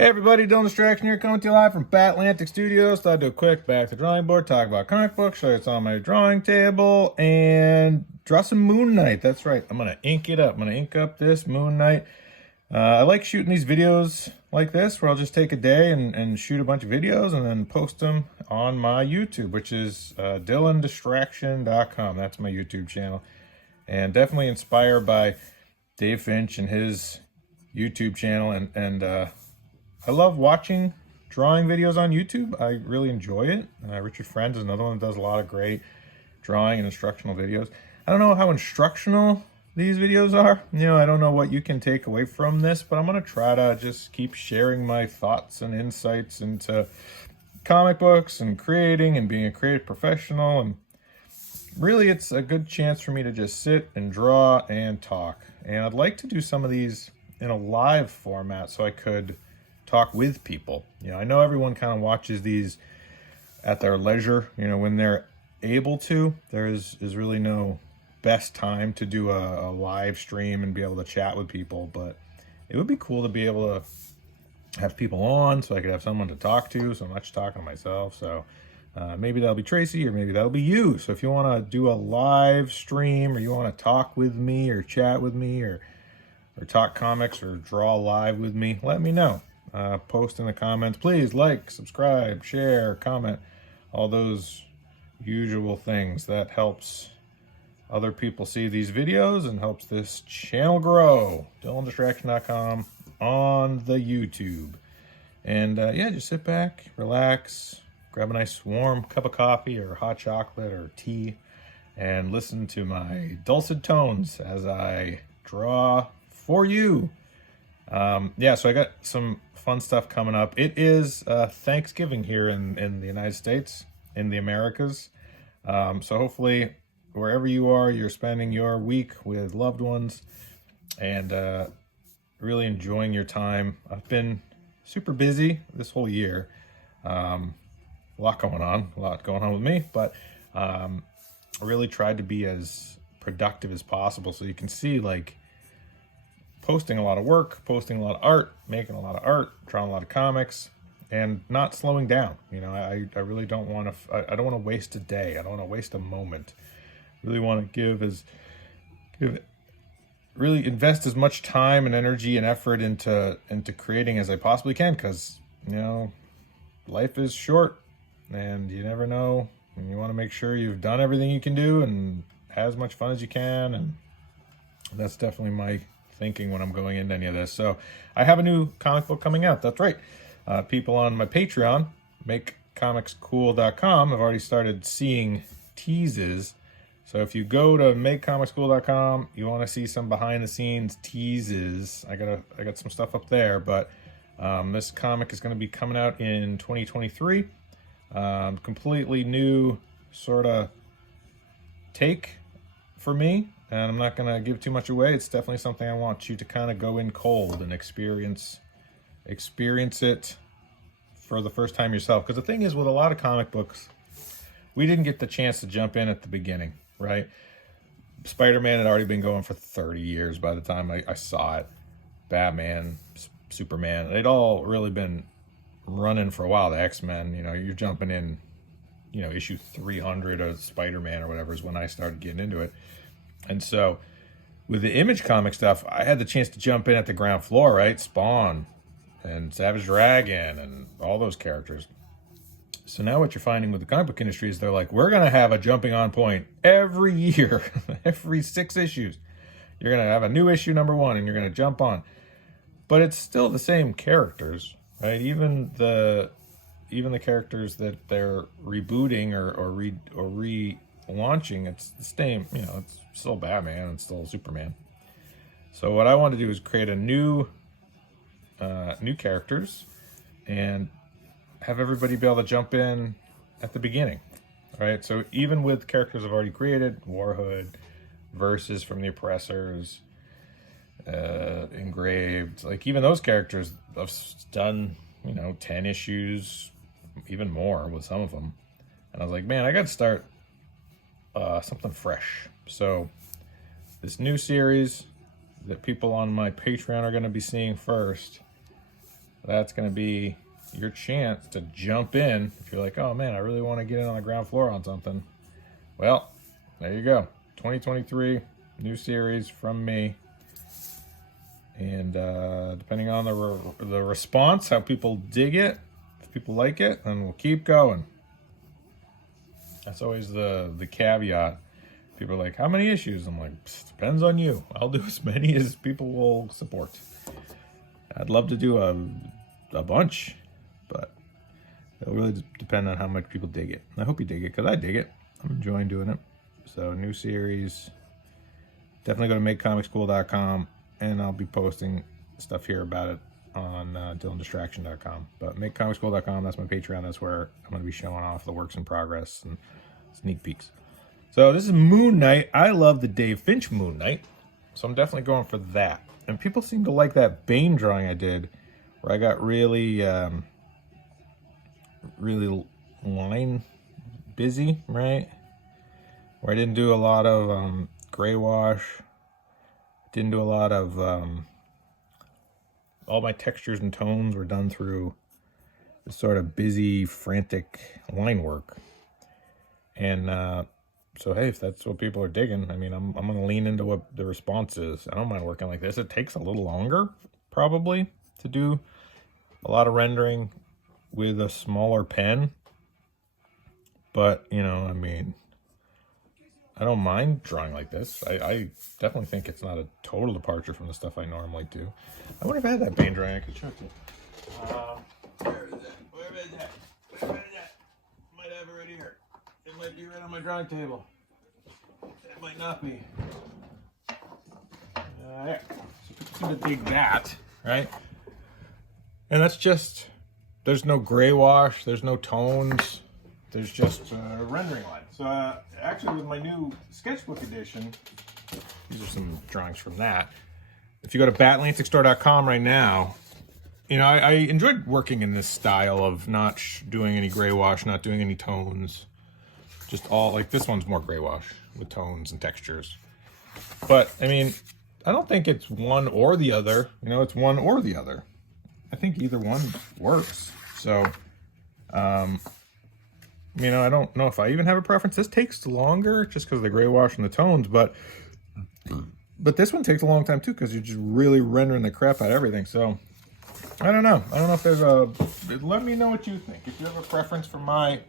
Hey everybody, Dylan Distraction here, coming to you live from Batlantic Studios. Thought I'd do a quick back to the drawing board, talk about comic books, show you what's on my drawing table, and draw some Moon Knight. That's right, I'm going to ink it up. I'm going to ink up this Moon Knight. I like shooting these videos like this, where I'll just take a day and shoot a bunch of videos and then post them on my YouTube, which is DylanDistraction.com. That's my YouTube channel. And definitely inspired by Dave Finch and his YouTube channel, and I love watching drawing videos on YouTube. I really enjoy it. Richard Friends is another one that does a lot of great drawing and instructional videos. I don't know how instructional these videos are. I don't know what you can take away from this, but I'm going to try to just keep sharing my thoughts and insights into comic books and creating and being a creative professional. And really, it's a good chance for me to just sit and draw and talk. And I'd like to do some of these in a live format so I could talk with people. I know everyone kind of watches these at their leisure, when they're able to. There is really no best time to do a live stream and be able to chat with people, but it would be cool to be able to have people on so I could have someone to talk to, so I'm not just talking to myself. So maybe that'll be Tracy, or maybe that'll be you. So if you want to do a live stream, or you want to talk with me or chat with me, or talk comics or draw live with me, let me know. Post in the comments. Please like, subscribe, share, comment, all those usual things. That helps other people see these videos and helps this channel grow. DylanDistraction.com on the YouTube. And yeah, just sit back, relax, grab a nice warm cup of coffee or hot chocolate or tea, and listen to my dulcet tones as I draw for you. Yeah, so I got some fun stuff coming up. It is Thanksgiving here in the United States, in the Americas. So hopefully, wherever you are, you're spending your week with loved ones and really enjoying your time. I've been super busy this whole year. A lot going on with me, but I really tried to be as productive as possible. So you can see, like, posting a lot of work, posting a lot of art, making a lot of art, drawing a lot of comics, and not slowing down. I really don't want to. I don't want to waste a day. I don't want to waste a moment. Really want to really invest as much time and energy and effort into creating as I possibly can, because life is short and you never know, and you want to make sure you've done everything you can do and have as much fun as you can. And that's definitely my thinking when I'm going into any of this. So I have a new comic book coming out. That's right. People on my Patreon, MakeComicsCool.com, have already started seeing teases. So if you go to MakeComicsCool.com, you want to see some behind the scenes teases. I got some stuff up there, but this comic is going to be coming out in 2023. Completely new sort of take for me. And I'm not going to give too much away. It's definitely something I want you to kind of go in cold and experience it for the first time yourself. Because the thing is, with a lot of comic books, we didn't get the chance to jump in at the beginning, right? Spider-Man had already been going for 30 years by the time I saw it. Batman, Superman, they'd all really been running for a while. The X-Men, you're jumping in, issue 300 of Spider-Man or whatever is when I started getting into it. And so with the Image comic stuff, I had the chance to jump in at the ground floor, right? Spawn and Savage Dragon and all those characters. So now what you're finding with the comic book industry is they're like, we're going to have a jumping on point every year, every 6 issues. You're going to have a new issue number 1 and you're going to jump on. But it's still the same characters, right? Even the characters that they're rebooting or relaunching, it's the same, it's still Batman, it's still Superman. So what I want to do is create a new characters and have everybody be able to jump in at the beginning, right? So even with characters I've already created, Warhood, Versus from the Oppressors, Engraved, like even those characters I've done 10 issues, even more with some of them, and I was like, man, I got to start something fresh. So this new series that people on my Patreon are going to be seeing first that's going to be your chance to jump in. If you're like, oh man, I really want to get in on the ground floor on something. Well, there you go. 2023, new series from me. And depending on the response, how people dig it, if people like it, then we'll keep going. That's always the caveat. People are like, how many issues? I'm like, depends on you. I'll do as many as people will support. I'd love to do a bunch, but it'll really depend on how much people dig it. I hope you dig it, because I dig it. I'm enjoying doing it. So, new series. Definitely go to makecomicscool.com, and I'll be posting stuff here about it on DylanDistraction.com. But makecomicscool.com, that's my Patreon. That's where I'm going to be showing off the works in progress and sneak peeks. So this is Moon Knight. I love the Dave Finch Moon Knight, so I'm definitely going for that. And people seem to like that Bane drawing I did, where I got really, really line busy, right? Where I didn't do a lot of gray wash, didn't do a lot of, all my textures and tones were done through this sort of busy, frantic line work. And so, hey, if that's what people are digging, I mean, I'm going to lean into what the response is. I don't mind working like this. It takes a little longer, probably, to do a lot of rendering with a smaller pen. But, you know, I mean, I don't mind drawing like this. I definitely think it's not a total departure from the stuff I normally do. I wonder if I had that Bane drawing I could show it to. Where is that? Where is that? Where is that? Might have it right here. It might be right on my drawing table. It might not be. There. So people seem to dig that, right? And that's just, there's no gray wash, there's no tones, there's just rendering line. So actually with my new sketchbook edition, these are some drawings from that. If you go to batlanticstore.com right now, you know, I enjoyed working in this style of not doing any gray wash, not doing any tones. Just all, like this one's more gray wash with tones and textures. But, I mean, I don't think it's one or the other. You know, it's one or the other. I think either one works. So, you know, I don't know if I even have a preference. This takes longer just because of the gray wash and the tones, but this one takes a long time too because you're just really rendering the crap out of everything. So, I don't know. I don't know if there's a... Let me know what you think. If you have a preference for my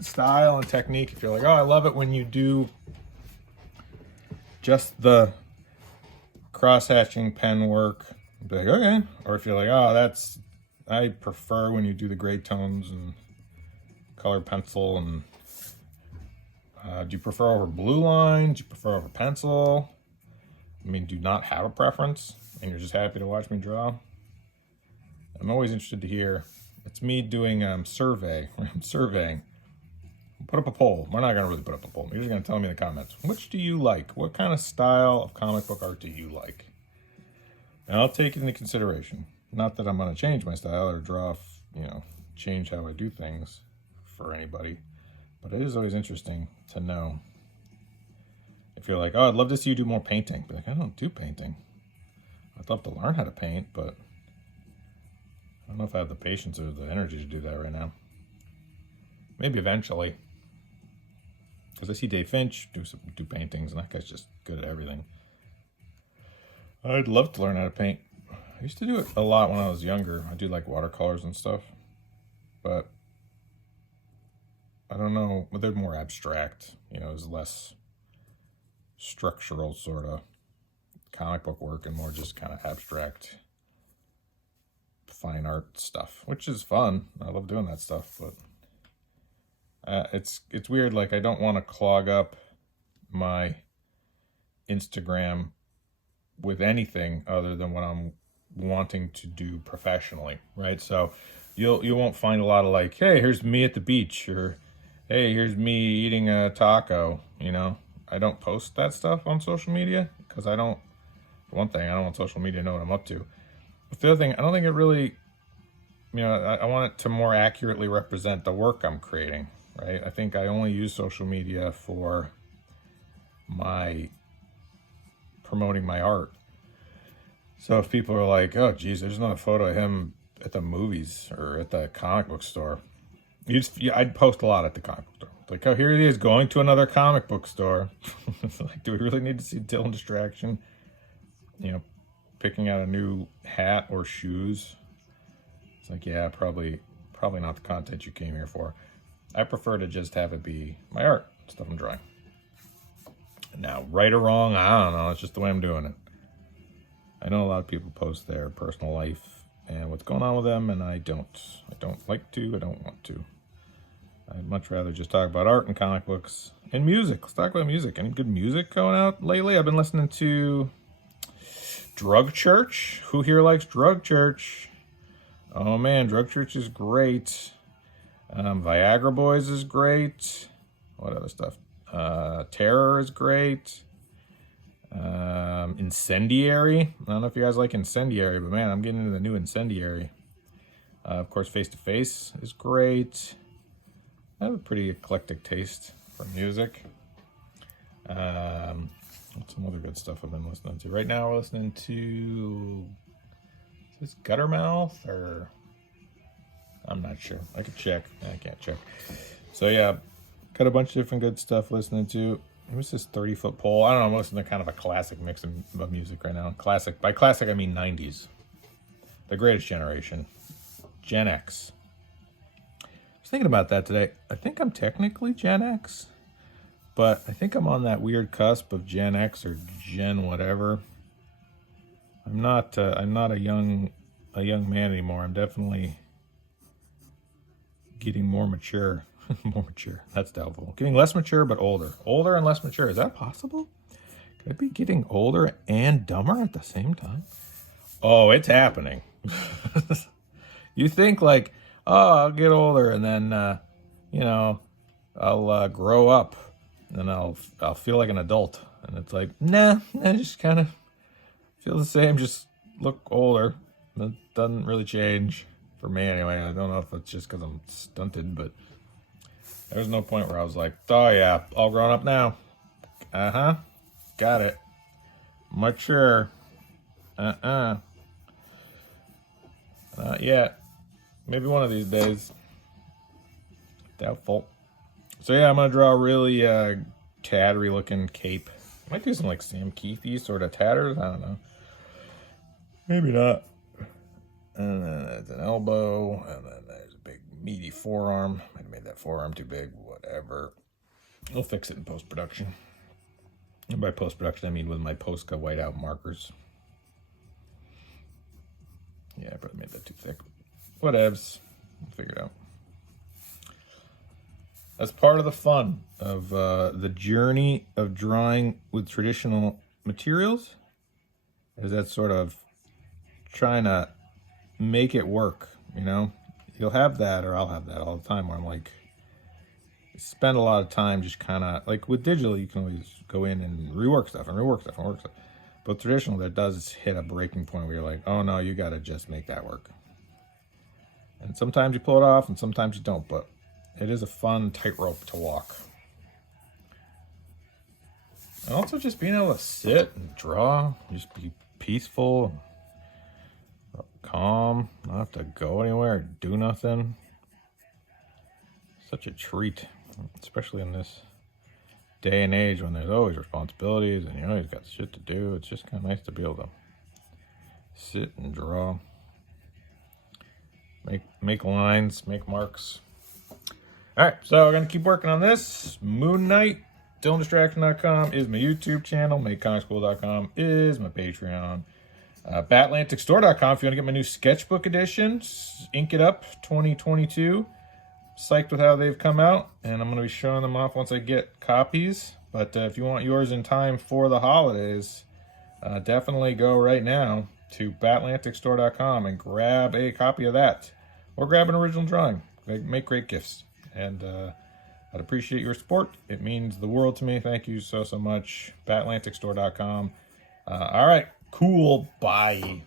style and technique, if you're like, oh, I love it when you do just the cross-hatching pen work, be like, okay. Or if you're like, oh, that's... I prefer when you do the gray tones and color pencil. And do you prefer over blue line? Do you prefer over pencil? I mean, do you not have a preference and you're just happy to watch me draw? I'm always interested to hear. It's me doing survey. I'm surveying. Put up a poll. We're not going to really put up a poll. You're just going to tell me in the comments. Which do you like? What kind of style of comic book art do you like? And I'll take it into consideration. Not that I'm going to change my style or draw, you know, change how I do things for anybody. But it is always interesting to know. If you're like, oh, I'd love to see you do more painting. Be like, I don't do painting. I'd love to learn how to paint, but I don't know if I have the patience or the energy to do that right now. Maybe eventually. Because I see Dave Finch do paintings, and that guy's just good at everything. I'd love to learn how to paint. I used to do it a lot when I was younger. I do like watercolors and stuff. But I don't know. They're more abstract. You know, there's less structural sort of comic book work and more just kind of abstract fine art stuff, which is fun. I love doing that stuff, but it's weird. Like, I don't want to clog up my Instagram with anything other than what I'm wanting to do professionally, right? So you won't find a lot of like, hey, here's me at the beach, or hey, here's me eating a taco. You know, I don't post that stuff on social media because I don't. For one thing, I don't want social media to know what I'm up to. But the other thing, I don't think it really, you know, I want it to more accurately represent the work I'm creating, right? I think I only use social media for my promoting my art. So if people are like, oh, geez, there's not a photo of him at the movies or at the comic book store. I'd post a lot at the comic book store. Like, oh, here he is going to another comic book store. Like, do we really need to see Dylan Distraction? You know, picking out a new hat or shoes. It's like, yeah, probably not the content you came here for. I prefer to just have it be my art, stuff I'm drawing. Now, right or wrong, I don't know. It's just the way I'm doing it. I know a lot of people post their personal life and what's going on with them, and I don't like to. I don't want to. I'd much rather just talk about art and comic books and music. Let's talk about music. Any good music going out lately? I've been listening to Drug Church. Who here likes Drug Church? Oh man, Drug Church is great. Viagra Boys is great. What other stuff? Terror is great. Incendiary. I don't know if you guys like Incendiary, but man, I'm getting into the new Incendiary. Of course, Face to Face is great. I have a pretty eclectic taste for music. What's some other good stuff I've been listening to? Right now we're listening to, is this Guttermouth or, I'm not sure. I could check. I can't check. So yeah, got a bunch of different good stuff listening to. What's this 30-foot pole? I don't know. I'm listening to kind of a classic mix of music right now. Classic. By classic, I mean 90s. The greatest generation. Gen X. I was thinking about that today. I think I'm technically Gen X, but I think I'm on that weird cusp of Gen X or Gen whatever. I'm not a young man anymore. I'm definitely getting more mature. More mature. That's doubtful. Getting less mature, but older. Older and less mature. Is that possible? Could I be getting older and dumber at the same time? Oh, it's happening. You think like, oh, I'll get older and then, I'll grow up and I'll feel like an adult. And it's like, nah, I just kind of feel the same. Just look older. It doesn't really change for me anyway. I don't know if it's just because I'm stunted, but there was no point where I was like, oh yeah, all grown up now. Uh-huh. Got it. Mature. Not yet. Maybe one of these days. Doubtful. So yeah, I'm going to draw a really tattery looking cape. Might do some like Sam Keithy sort of tatters. I don't know. Maybe not. And then there's an elbow. And then there's a big meaty forearm. Might have made that forearm too big. Whatever. I'll fix it in post-production. And by post-production, I mean with my Posca whiteout markers. Yeah, I probably made that too thick. Whatevs. We'll figure it out. That's part of the fun of the journey of drawing with traditional materials. Is that sort of trying to make it work, you know? You'll have that, or I'll have that all the time, where I'm like, spend a lot of time just kind of, like with digital, you can always go in and rework stuff. But traditional, that does hit a breaking point where you're like, oh no, you got to just make that work. And sometimes you pull it off and sometimes you don't, but it is a fun tightrope to walk. And also just being able to sit and draw, just be peaceful, calm, not have to go anywhere, do nothing. Such a treat, especially in this day and age when there's always responsibilities and you always got shit to do. It's just kind of nice to be able to sit and draw, make lines, make marks. All right, so we're gonna keep working on this. Moon Knight, DylanDistraction.com is my YouTube channel. MakeComicsCool.com is my Patreon. BatlanticStore.com if you want to get my new sketchbook editions. Ink It Up 2022. Psyched with how they've come out, and I'm going to be showing them off once I get copies. But if you want yours in time for the holidays, definitely go right now to BatlanticStore.com and grab a copy of that. Or grab an original drawing. They make great gifts. And I'd appreciate your support. It means the world to me. Thank you so much. BatlanticStore.com. All right. Cool. Bye.